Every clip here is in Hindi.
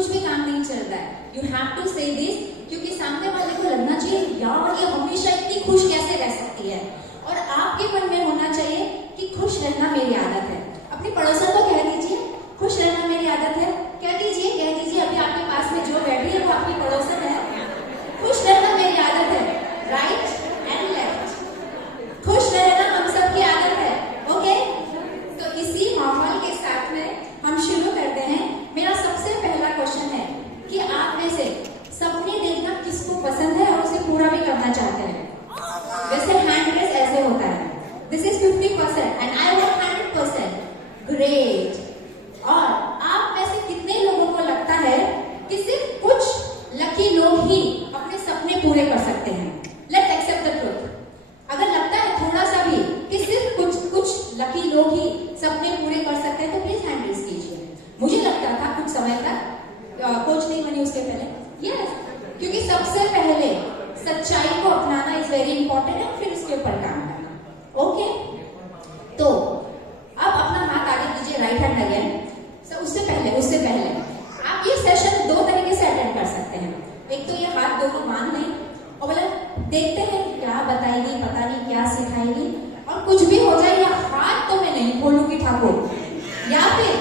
कुछ भी काम नहीं चलता है। यू हैव टू से दिस, क्योंकि सामने वाले को लगना चाहिए यार ये हमेशा इतनी खुश कैसे रह सकती है, और आपके मन में होना चाहिए कि खुश रहना मेरी आदत है। अपनी पड़ोसन को कह दीजिए खुश रहना मेरी आदत है, कह दीजिए अभी आपके पास में जो बैठी है वो आपकी पड़ोसन है। खुश रहना मेरी आदत है, राइट एंड लेफ्ट, खुश रहना हम सबकी आदत है। ओके, तो इसी माहौल के साथ में हम शुरू करते हैं। मेरा सबसे पहला क्वेश्चन है कि आप में से सपने देखना किसको पसंद है और उसे पूरा भी करना चाहते हैं? वैसे हैंड रेस ऐसे होता है, this is 50% and I want 100%। Great. और आप में से कितने लोगों को लगता है कि सिर्फ कुछ लकी लोग ही अपने सपने पूरे कर सकते हैं? Let's accept the truth. अगर लगता है थोड़ा सा भी कि सिर्फ कुछ लकी लोग ही सपने पूरे कर सकते हैं तो प्लीज हैंड रेस कीजिए। मुझे लगता था कुछ समय तक, कोच नहीं बनी उसके पहले, यस, क्योंकि सबसे पहले सच्चाई को अपनाना इज वेरी इंपॉर्टेंट है, फिर उसके ऊपर काम करना। ओके, तो अब अपना हाथ आगे कीजिए, राइट हैंड अगेन। उससे पहले आप ये सेशन दो तरीके से अटेंड कर सकते हैं। एक तो ये हाथ दोनों बांध लें और बोले देखते हैं क्या बताएगी, पता नहीं क्या सिखाएगी, और कुछ भी हो जाए या हाथ तो मैं नहीं खोलूंगी ठाकुर, या फिर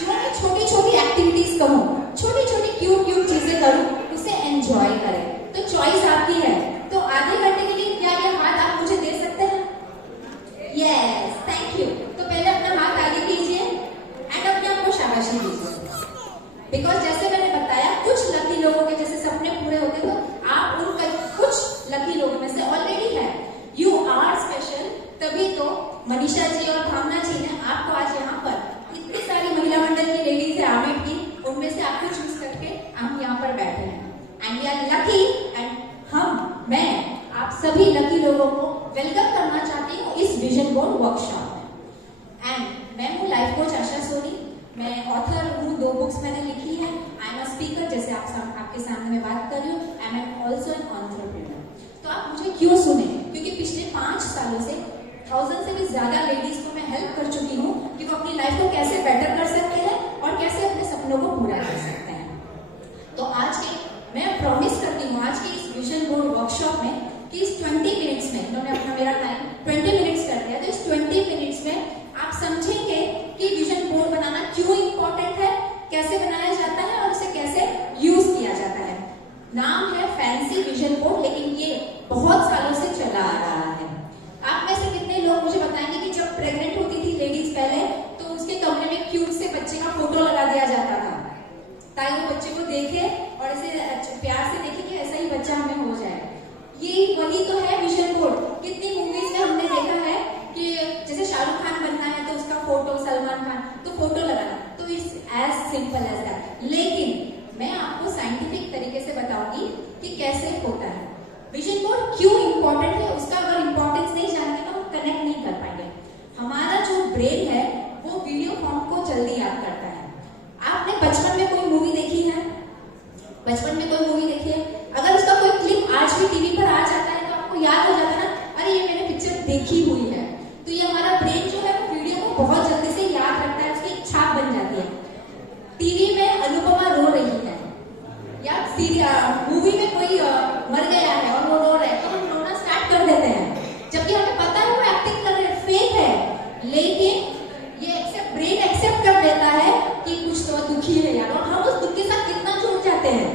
जो मैं छोटी छोटी एक्टिविटीज करूं, छोटी छोटी क्यूट चीजें करूं, उसे एंजॉय करें। तो चॉइस आपकी है। तो आधे घंटे के लिए क्या ये हाथ आप मुझे दे सकते हैं? Yes, thank you. तो पहले अपना हाथ आगे कीजिए एंड अपने आप को शाबाशी दीजिए, बिकॉज जैसे मैंने बताया कुछ लकी लोगों के जैसे सपने पूरे होते तो आप उन कुछ लकी लोगों में से ऑलरेडी है। यू आर स्पेशल, तभी तो मनीषा जी और भावना जी ने आपको आज यहाँ पर इतनी सारी महिला मंडल की लेडीज है आमिर की, उनमें से आपको चूज करके हम यहाँ पर बैठे हैं and we are lucky. And मैं आप सभी लकी लोगों को वेलकम करना चाहती हूँ इस विजन बोर्ड वर्कशॉप में। एंड मैं हूँ लाइफ कोच आशा सोनी, मैं ऑथर हूँ, 2 बुक्स मैंने लिखी है। आई एम अ स्पीकर, जैसे आपके सामने मैं बात कर रही हूँ। I am also an entrepreneur. तो आप मुझे क्यों सुने? क्योंकि पिछले 5 सालों से 1000 से भी ज्यादा लेडीज को मैं हेल्प कर चुकी हूँ कि वो अपनी लाइफ को कैसे बेटर कर सकते हैं और कैसे अपने सपनों को पूरा कर सकते हैं। तो आज के मैं प्रॉमिस करती हूँ आज के इस विजन बोर्ड वर्कशॉप में कि इस 20 मिनट्स में, इन्होंने अपना मेरा टाइम 20 मिनट्स कर दिया, तो इस 20 मिनट्स में आप समझेंगे कि विजन बोर्ड बनाना क्यों इंपॉर्टेंट है, कैसे बनाया जाता है और उसे कैसे यूज किया जाता है। नाम है फैंसी विजन बोर्ड, लेकिन ये बहुत सालों से चला आ रहा है। आप में से कितने लोग मुझे बताएंगे कि जब प्रेग्नेंट होती थी लेडीज पहले, तो उसके कमरे में क्यूट से बच्चे का फोटो लगा दिया जाता था ताकि वो बच्चे को देखे और ऐसे प्यार से देखे कि ऐसा ही बच्चा हमें हो जाए। ये वही तो है विजन बोर्ड। कितनी मूवीज में हमने देखा है कि जैसे शाहरुख खान बनना है तो उसका फोटो, सलमान खान तो फोटो लगाना, तो it's as simple as that. लेकिन मैं आपको साइंटिफिक तरीके से बताऊंगी कि कैसे होता है। विजन बोर्ड क्यों इंपॉर्टेंट है, उसका अगर इंपॉर्टेंस नहीं जानेंगे तो हम कनेक्ट नहीं कर पाएंगे। हमारा जो ब्रेन है वो वीडियो फॉर्म को जल्दी याद करता है। आपने बचपन में कोई मूवी देखी है? बचपन में कोई मूवी देखी है? अगर उसका कोई क्लिप आज भी टीवी पर आ जाता है तो आपको याद हो जाता है ना, अरे ये मैंने पिक्चर देखी हुई है। तो ये हमारा ब्रेन जो है वो वीडियो को बहुत जल्दी से याद रखता है, उसकी एक छाप बन जाती है। टीवी में अनुपमा रो रही है या मूवी में कोई मर गया है और वो रो रहा है तो हम रोना स्टार्ट कर देते हैं, जबकि हमें पता है वो एक्टिंग कर रहे हैं, फेक है। लेकिन ये ब्रेन एक्सेप्ट कर लेता है कि कुछ तो दुखी है यार, और हम उस दुख के साथ कितना जुड़ जाते हैं।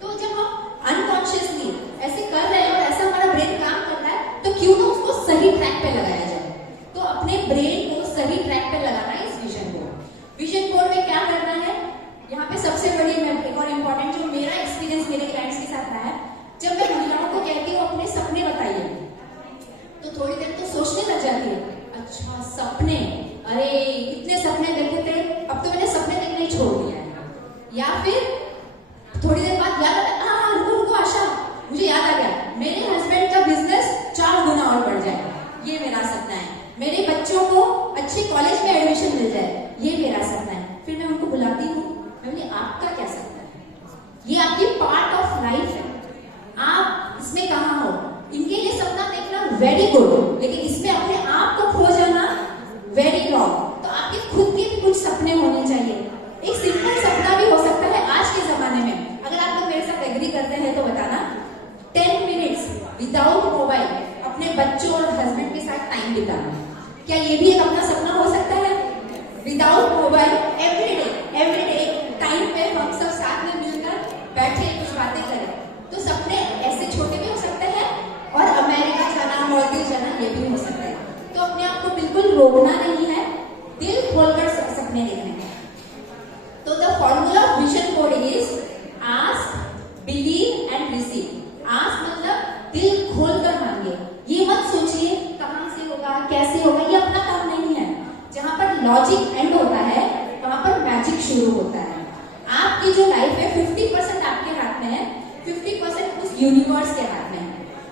तो जब हम अनकॉन्शियसली ऐसे कर रहे हैं और ऐसा हमारा ब्रेन काम कर रहा है तो क्यों ना उसको सही ट्रैक पे लगाया जाए। तो अपने ब्रेन को सही ट्रैक पे लगाना है इस विजन बोर्ड। विजन बोर्ड में क्या करना है, यहाँ पे सबसे बड़ी एक और इम्पोर्टेंट जो मेरा एक्सपीरियंस मेरे क्लाइंट्स के साथ रहा है, जब मैं महिलाओं को कहती हूँ अपने सपने बताइए तो थोड़ी देर तो सोचने लग जाती है, अच्छा सपने, अरे इतने सपने देखे थे, अब तो मैंने सपने देखना ही छोड़ दिया है। या फिर थोड़ी देर बाद याद आता है, रुको आशा, मुझे याद आ गया, मेरे हस्बैंड का बिजनेस 4 गुना और बढ़ जाए, ये मेरा सपना है। मेरे बच्चों को अच्छे कॉलेज में एडमिशन मिल जाए, ये मेरा सपना है। फिर मैं उनको बुलाती हूँ, मैं बोली आपका क्या सपना है? ये आपकी पार्ट ऑफ लाइफ है, आप इसमें कहाँ हो। इनके लिए सपना देखना वेरी गुड, लेकिन इसमें अपने आप को खो जाना वेरी रॉन्ग। तो आपके खुद के भी कुछ सपने होने चाहिए। एक सिंपल सपना भी हो सकता है आज के जमाने ये भी हो सकता है। तो अपने आप को बिल्कुल रोकना नहीं है, दिल खोलकर सपने देखने हैं। तो the formula of vision board is ask, believe and receive. Ask मतलब दिल खोलकर मांगे, ये मत सोचिए कहां से होगा, कैसे होगा, ये अपना काम नहीं है। जहां पर लॉजिक एंड होता है वहां पर मैजिक शुरू होता है। आपकी जो लाइफ है 50% आपके हाथ में है, 50% उस यूनिवर्स के हाथ में है।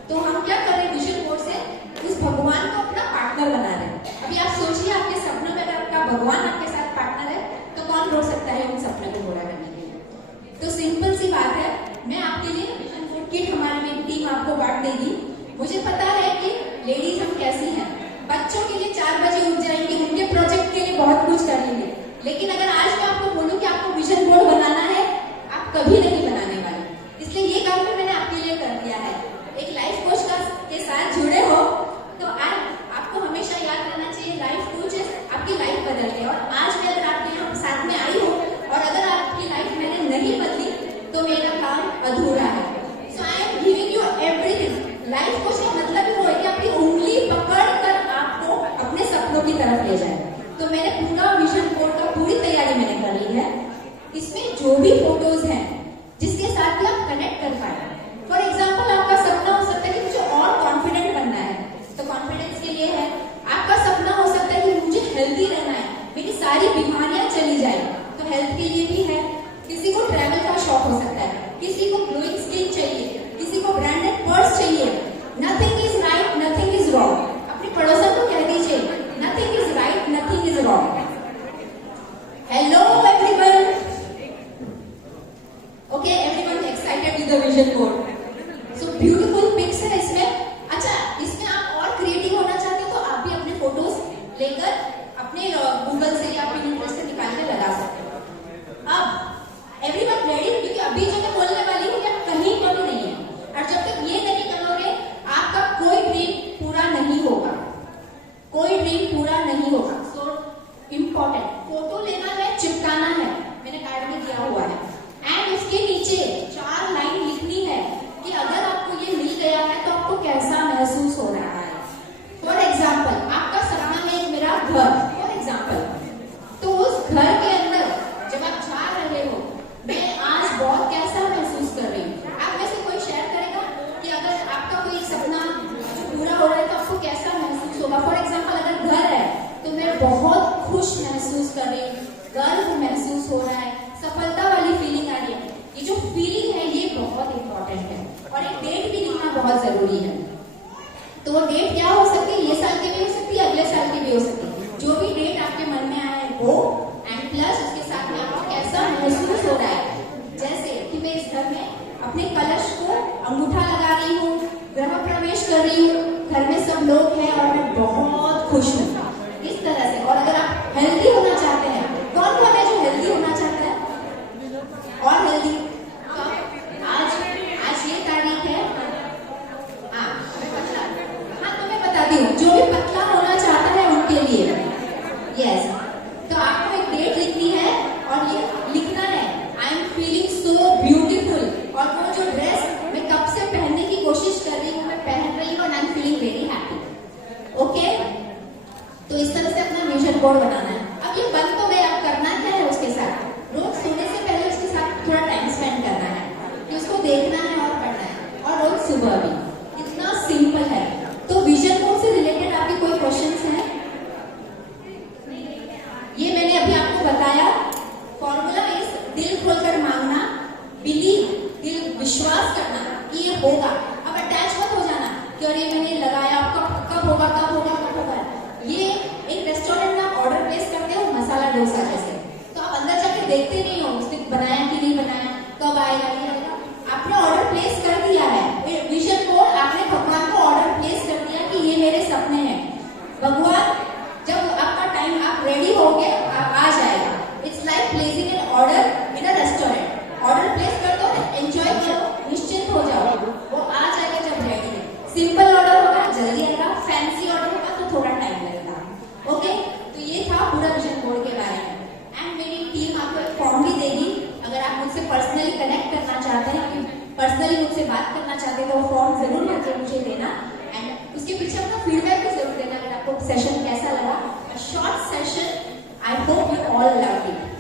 तो हम क्या कर रहे हैं विजन बोर्ड से, उस भगवान को अपना पार्टनर बना रहे हैं। अभी आप सोचिए आपके सपनों में अगर आपका भगवान आपके साथ पार्टनर है तो कौन रोक सकता है उन सपनों को पूरा करने के लिए। तो सिंपल सी बात है, मैं आपके लिए विजन बोर्ड किट हमारी मेरी टीम आपको बांट देगी। मुझे पता है कि लेडीज हम कैसी हैं, बच्चों के लिए 4 बजे उठ जाएंगे, उनके प्रोजेक्ट के लिए बहुत कुछ कर लेंगे, लेकिन अगर आज मैं आपको बोलूं कि आपको विजन बोर्ड बनाना है, आप कभी नहीं बनाने वाले। इसलिए ये काम भी मैंने आपके लिए कर दिया है। एक लाइफ कोच के साथ जुड़े हो तो आज आपको हमेशा याद रहना चाहिए लाइफ कोच आपकी लाइफ बदलते हैं। और आज मैं अगर आपके यहाँ साथ में आई हूँ और अगर आपकी लाइफ मैंने नहीं बदली तो मेरा काम अधूरा है। So I am giving you everything. Life coach का मतलब ही वो है कि आपकी उंगली पकड़ कर आपको अपने सपनों की तरफ ले जाए। तो मैंने पूरा विजन बोर्ड का पूरी तैयारी मैंने कर ली है। इसमें जो भी फोटोज हैं जिसके साथ भी आप कनेक्ट कर पाए। फॉर एग्जाम्पल आपका सपना हो सकता है कि मुझे और कॉन्फिडेंट बनना है, तो कॉन्फिडेंस के लिए है। आपका सपना हो सकता है कि मुझे हेल्दी रहना है, मेरी सारी बीमारियां चली जाए, तो हेल्थ के लिए भी है। किसी को ट्रैवल का शौक हो सकता है, किसी को ग्लोइंग स्किन चाहिए, किसी को ब्रांडेड पर्स चाहिए। Nothing is right, nothing is wrong. अपने पड़ोसन को कह दीजिए nothing is right, nothing is wrong. Hello everyone, okay everyone excited with the vision board. So beautiful pics है इसमें। अच्छा, इसमें आप और क्रिएटिव होना चाहते हो तो आप भी अपने फोटोज लेकर अपने गूगल से या पिनिंटरेस्ट से निकाल कर लगा सकते हो। अब एवरीवन रेडी, क्योंकि अभी जो मैं बोलने वाली हूँ क्या कहीं कमी नहीं है, और जब तक ये नहीं करोगे आपका कोई ड्रीम पूरा नहीं होगा, कोई ड्रीम पूरा नहीं होगा। सो इम्पोर्टेंट, फोटो लेना है, चिपकाना है, मैंने कार्ड में दिया हुआ है, एंड उसके नीचे 4 लाइन लिखनी है कि अगर आपको ये मिल गया है तो आपको कैसा महसूस हो रहा है। फॉर एग्जाम्पल आपका सपना है मेरा घर, फॉर एग्जाम्पल, तो उस घर के अंदर जब आप जा रहे हो, मैं आज बहुत कैसा महसूस कर रही हूँ। आप में से कोई शेयर करेगा कि अगर आपका कोई सपना पूरा हो रहा है तो आपको कैसा महसूस होगा। फॉर एग्जाम्पल अगर घर है तो मैं बहुत खुश महसूस कर रही हूँ, गर्व महसूस हो रहा है, सफलता वाली फीलिंग आ रही है। ये जो फीलिंग है ये बहुत इंपॉर्टेंट है, और एक डेट भी लिखना बहुत जरूरी है। तो वो डेट क्या हो सकती है, ये साल की भी हो सकती है, अगले साल की भी हो सकती है, जो भी डेट आपके मन में आए वो, एंड प्लस उसके साथ में आपको कैसा महसूस हो रहा है। जैसे कि मैं इस घर में अपने कलश को अंगूठा लगा रही हूँ, गृह प्रवेश कर रही हूँ, घर में सब लोग हैं और मैं बहुत खुश हूँ, इस तरह से। और अगर आप हेल्दी होना चाहते हैं, कौन कौन है जो हेल्दी होना चाहता है और हेल्दी, आज ये तारीख है, हाँ तो मैं बताती हूँ, जो भी पतला होना चाहता है उनके लिए यस। तो आपको एक डेट लिखनी है और ये लिखना है I am feeling so beautiful, और वो जो ड्रेस मैं कब से पहनने की कोशिश कर रही हूँ मैं पहन रही हूँ, I am feeling very happy. Okay, तो इस तरह से अपना विजन बोर्ड बनाना है। अब ये बन तो गया, अब करना क्या है उसके साथ, रोज सोने से पहले उसके साथ थोड़ा टाइम स्पेंड करना है, कि उसको देखना है और पढ़ना है, और रोज सुबह भी। इतना सिंपल है। तो विजन बोर्ड से रिलेटेड आपके कोई क्वेश्चंस हैं? ये मैंने अभी आपको बताया। फॉर्मूला इज दिल खोलकर मांगना, बिलीव, दिल विश्वास करना कि ये होगा। अब अटैच मत हो जाना कि अरे मैंने लगाया, कब होगा कब होगा कब होगा। ये एक रेस्टोरेंट में आप ऑर्डर प्लेस करते हो मसाला डोसा जैसे, तो आप अंदर जाके देखते नहीं हो उसने बनाया कि नहीं बनाया, कब आएगा नहीं आएगा। आपने ऑर्डर प्लेस कर दिया है, विजन बोर्ड आपने भगवान को ऑर्डर प्लेस कर दिया कि ये मेरे सपने हैं। भगवान जब आपका टाइम आप रेडी हो गए आ जाएगा। It's like placing an order in a restaurant. Order place कर दो, एंजॉय करो, निश्चिंत हो जाओ, वो आ जाएगा जब रेडी है। सिंपल ऑर्डर होगा जल्दी आएगा, फैंसी ऑर्डर होगा तो थोड़ा टाइम लगेगा। ओके, तो ये था पूरा विजन बोर्ड के बारे में। एंड मेरी टीम आपको एक फॉर्म भी देगी, अगर आप मुझसे पर्सनली कनेक्ट करना चाहते हैं, पर्सनली मुझसे बात करना चाहते हैं तो वो फॉर्म जरूर करके मुझे देना। एंड उसके पीछे अपना फीडबैक भी जरूर देना अगर आपको सेशन कैसा लगा। Short session, I hope you all love it.